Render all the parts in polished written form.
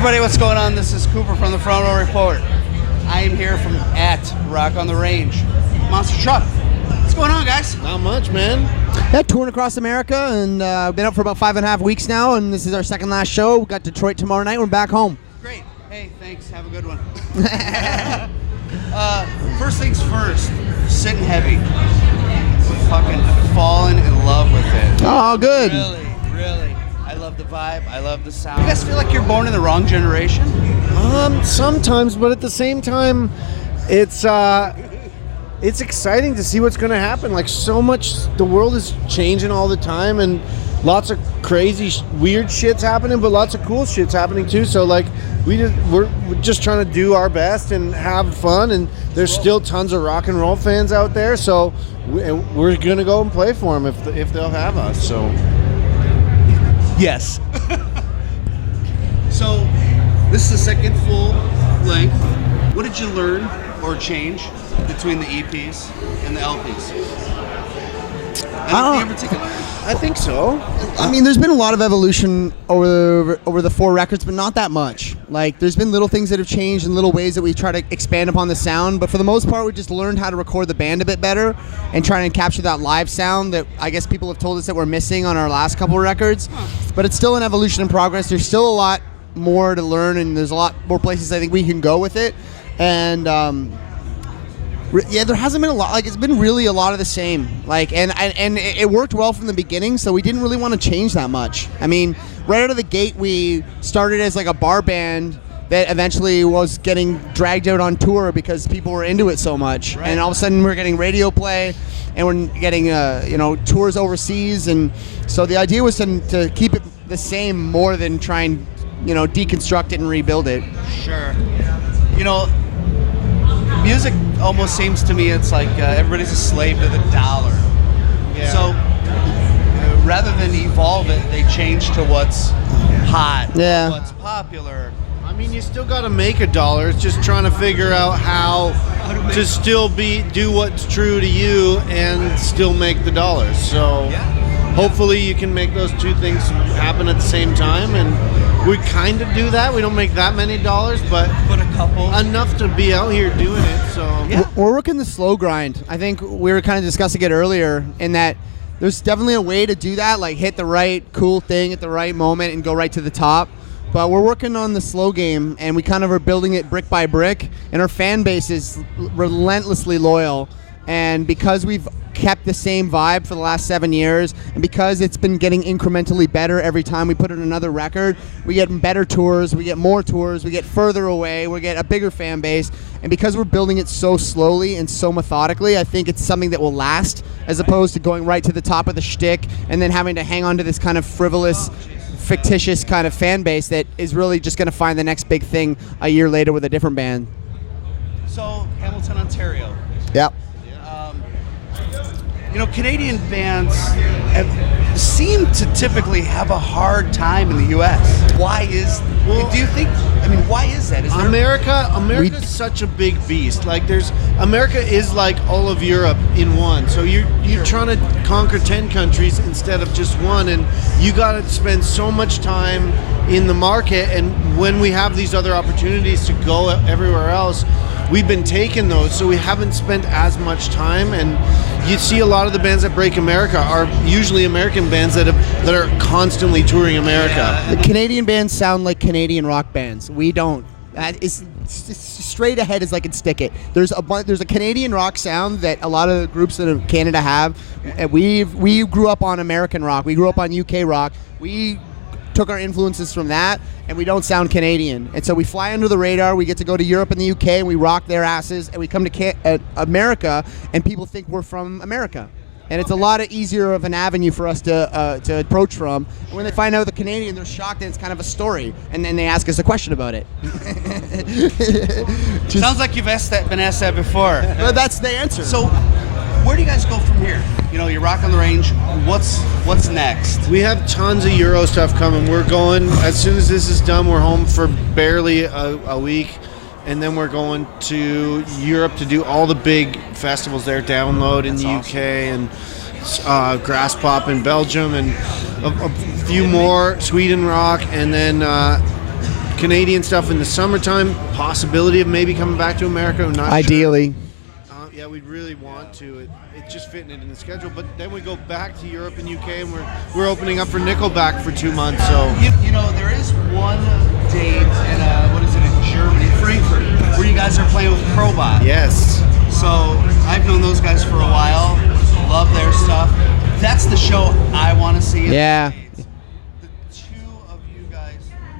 everybody, what's going on? This is Cooper from the Front Row Report. I am here from at Rock on the Range. Monster Truck. What's going on, guys? Not much, man. Yeah, touring across America, and been up for about 5.5 weeks now, and this is our second last show. We got Detroit tomorrow night. We're back home. Great. Hey, thanks. Have a good one. First things first, Sitting Heavy. Fucking fallen in love with it. Oh, good. Really. I love the vibe. I love the sound. You guys feel like you're born in the wrong generation? Sometimes, but at the same time, it's exciting to see what's going to happen. Like, so much, the world is changing all the time, and lots of crazy, weird shit's happening, but lots of cool shit's happening too. So, like, we're just trying to do our best and have fun, and there's still tons of rock and roll fans out there, so we're going to go and play for them if they'll have us, so... Yes. So, this is the second full length. What did you learn or change between the EPs and the LPs? Anything in particular? I think so. I mean, there's been a lot of evolution over the 4 records, but not that much. Like, there's been little things that have changed and little ways that we try to expand upon the sound, but for the most part, we just learned how to record the band a bit better and try and capture that live sound that I guess people have told us that we're missing on our last couple of records. But it's still an evolution in progress. There's still a lot more to learn, and there's a lot more places I think we can go with it. And yeah, there hasn't been a lot. Like, it's been really a lot of the same. Like, and it worked well from the beginning, so we didn't really want to change that much. I mean, right out of the gate, we started as like a bar band that eventually was getting dragged out on tour because people were into it so much. Right. And all of a sudden, we're getting radio play, and we're getting tours overseas. And so the idea was to keep it the same more than try and deconstruct it and rebuild it. Sure. Music almost seems to me it's like everybody's a slave to the dollar. Yeah. So rather than evolve it, they change to what's hot, what's popular. I mean, you still got to make $1. It's just trying to figure out how to still do what's true to you and still make the dollars. So hopefully you can make those two things happen at the same time, and we kind of do that. We don't make that many dollars, but a couple enough to be out here doing it. So we're working the slow grind. I think we were kind of discussing it earlier in that there's definitely a way to do that, like hit the right cool thing at the right moment and go right to the top. But we're working on the slow game, and we kind of are building it brick by brick, and our fan base is relentlessly loyal. And because we've kept the same vibe for the last 7 years, and because it's been getting incrementally better every time we put in another record, we get better tours, we get more tours, we get further away, we get a bigger fan base. And because we're building it so slowly and so methodically, I think it's something that will last, as opposed to going right to the top of the shtick and then having to hang on to this kind of frivolous, fictitious kind of fan base that is really just going to find the next big thing a year later with a different band. So, Hamilton, Ontario. Yep. Canadian bands seem to typically have a hard time in the U.S. Why is that? America's such a big beast. Like, America is like all of Europe in one. So you're trying to conquer 10 countries instead of just one, and you got to spend so much time in the market. And when we have these other opportunities to go everywhere else, we've been taking those, so we haven't spent as much time. And you see a lot of the bands that break America are usually American bands that are constantly touring America. The Canadian bands sound like Canadian rock bands. We don't. That is straight ahead as I can stick it. There's a Canadian rock sound that a lot of the groups in Canada have. We grew up on American rock. We grew up on UK rock. We took our influences from that, and we don't sound Canadian. And so we fly under the radar. We get to go to Europe and the UK, and we rock their asses. And we come to America, and people think we're from America. And it's a lot easier of an avenue for us to approach from. And when they find out the Canadian, they're shocked, and it's kind of a story. And then they ask us a question about it. Sounds like you've been asked that before. Well, that's the answer. So, where do you guys go from here? You're Rock on the Range. What's next? We have tons of Euro stuff coming. We're going, as soon as this is done, we're home for barely a week. And then we're going to Europe to do all the big festivals there, Download in the UK and Grasspop in Belgium and a few more, Sweden Rock, and then Canadian stuff in the summertime. Possibility of maybe coming back to America. I'm not Ideally. sure. Yeah, we'd really want to. It's just fitting it in the schedule. But then we go back to Europe and UK, and we're opening up for Nickelback for 2 months. So you know, there is one date in what is it, in Germany, Frankfurt, where you guys are playing with Crowbot. yes. So I've known those guys for a while. Love their stuff. That's the show I want to see. Yeah. The two of you guys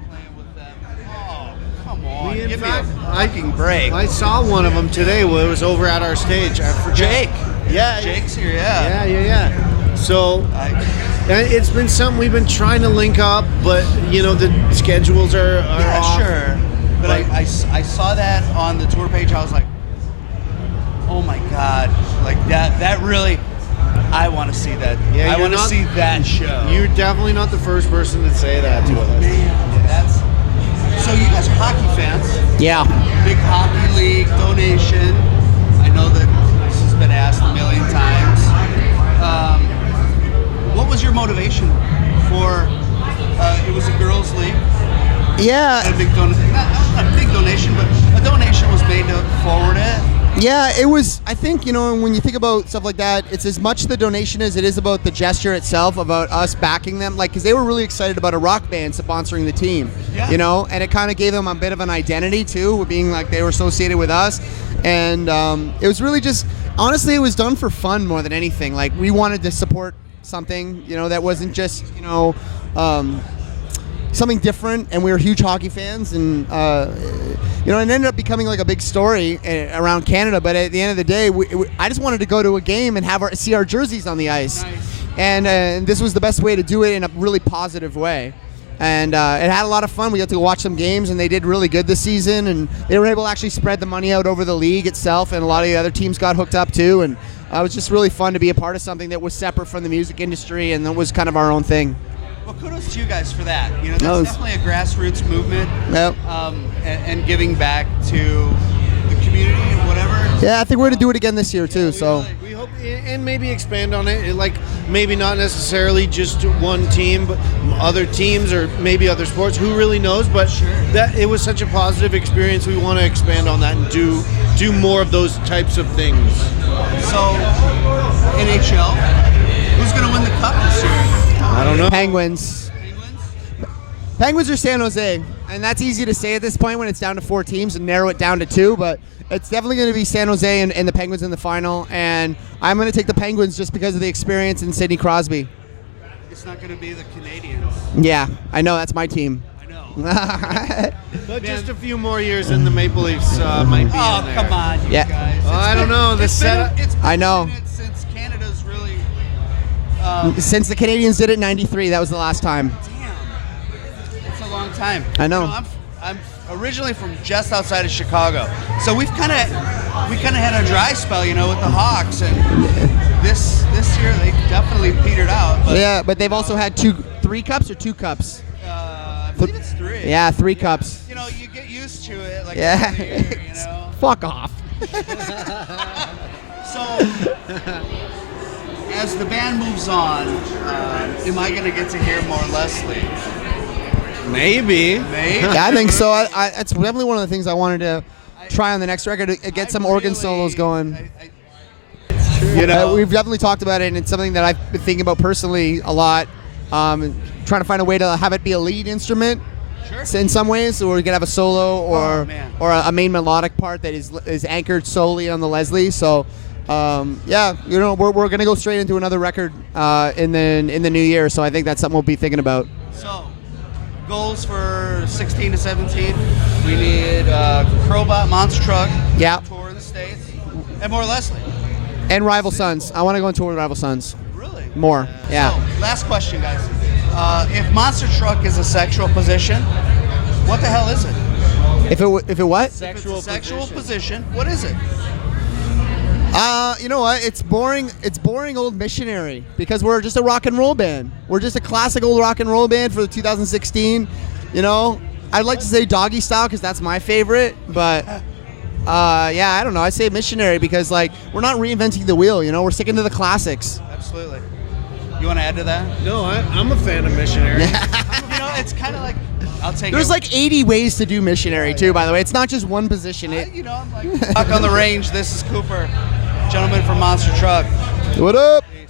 playing with them. Oh, come on. In Give fact, me a fucking break. I saw one of them today. It was over at our stage. I forget. Jake. Yeah. Jake's here, yeah. Yeah. So and it's been something we've been trying to link up, but you know the schedules are off. Sure. But I saw that on the tour page. I was like, oh my God. Like that really, I want to see that. Yeah, I want to see that show. You're definitely not the first person to say that to us. Man, that's. So you guys are hockey fans. Yeah. Big hockey league donation. I know that this has been asked a million times. What was your motivation for? It was a girls' league. Yeah. A big donation, not a big donation, but a donation was made to forward it. Yeah, it was. I think, you know, when you think about stuff like that, it's as much the donation as it is about the gesture itself, about us backing them. Like, because they were really excited about a rock band sponsoring the team, you know, and it kind of gave them a bit of an identity too, with being like they were associated with us. And it was really just, honestly, it was done for fun more than anything. Like, we wanted to support something, you know, that wasn't just, you know, something different, and we were huge hockey fans, and you know, it ended up becoming like a big story around Canada. But at the end of the day, I just wanted to go to a game and see our jerseys on the ice, and this was the best way to do it in a really positive way. And it had a lot of fun. We got to watch some games, and they did really good this season, and they were able to actually spread the money out over the league itself, and a lot of the other teams got hooked up too. And it was just really fun to be a part of something that was separate from the music industry, and that was kind of our own thing. Well, kudos to you guys for that. You know, that's definitely a grassroots movement. Yep. And giving back to the community, whatever. Yeah, I think we're going to do it again this year too. So we hope, and maybe expand on it. Like maybe not necessarily just one team, but other teams or maybe other sports. Who really knows? But that it was such a positive experience. We want to expand on that and do more of those types of things. So NHL, who's going to win the cup this year? I don't know. Penguins or San Jose, and that's easy to say at this point when it's down to 4 teams and narrow it down to 2, but it's definitely going to be San Jose and the Penguins in the final, and I'm going to take the Penguins just because of the experience in Sidney Crosby. It's not going to be the Canadians. Yeah, I know, that's my team. I know. But just a few more years and the Maple Leafs might be in there. Oh, come on, you guys. I don't know. I know. Since Canada's really... Since the Canadians did it in '93, that was the last time. Damn. That's a long time. I know. You know, I'm originally from just outside of Chicago, so we kind of had a dry spell, you know, with the Hawks, and this year they definitely petered out. But, yeah, but they've also had 3 cups or 2 cups. I believe it's 3. Yeah, 3 cups. You know, you get used to it. Like yeah. every year, you know. Fuck off. So, as the band moves on, am I going to get to hear more Leslie? Maybe. Yeah, I think so. It's definitely one of the things I wanted to try on the next record, to get some organ solos going. You know, we've definitely talked about it, and it's something that I've been thinking about personally a lot. Trying to find a way to have it be a lead instrument in some ways, or we could have a solo or a main melodic part that is anchored solely on the Leslie. So, yeah, you know, we're gonna go straight into another record in the new year. So I think that's something we'll be thinking about. So, goals for 16 to 17. We need Crowbot Monster Truck. Yeah. Tour in the States, and more Leslie. And Rival Sons. I want to go on tour with Rival Sons. Really? More. Yeah. So, last question, guys. If Monster Truck is a sexual position, what the hell is it? If it what? If it's a sexual position, what is it? You know what? It's boring. It's boring old Missionary, because we're just a rock and roll band. We're just a classic old rock and roll band for the 2016. You know, I'd like to say Doggy Style because that's my favorite, but yeah, I don't know. I say Missionary because like we're not reinventing the wheel. You know, we're sticking to the classics. Absolutely. You want to add to that? No, I'm a fan of Missionary. You know, it's kind of like I'll take. There's like 80 ways to do missionary too. By the way, it's not just one position. You know, I'm like stuck on the range. This is Cooper, gentleman from Monster Truck. What up? Peace.